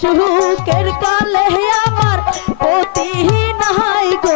সুখের কালে আমার পতি নাই গো।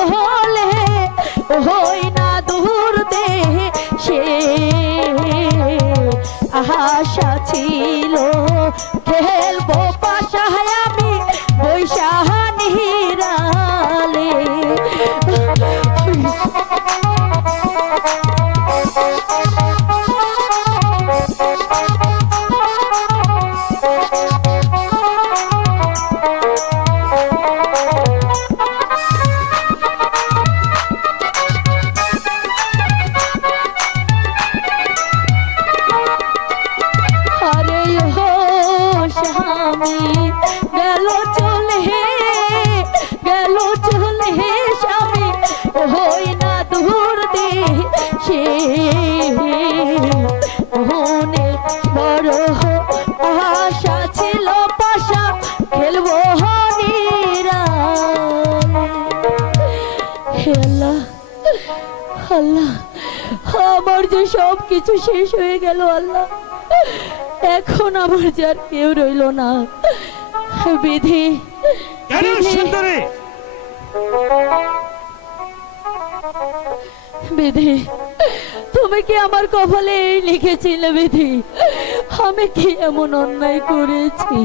চলে হই না দূর দে সে। আশা ছিল খেলব আল্লাহ আমার যে সব কিছু শেষ হয়ে গেল আল্লাহ। এখন আমার যে আর কেউ রইল না। বিধি সুন্দরী বিধি। তুমি কি আমার কপালে এই লিখেছিলে বিধি? আমি কি এমন অন্যায় করেছি?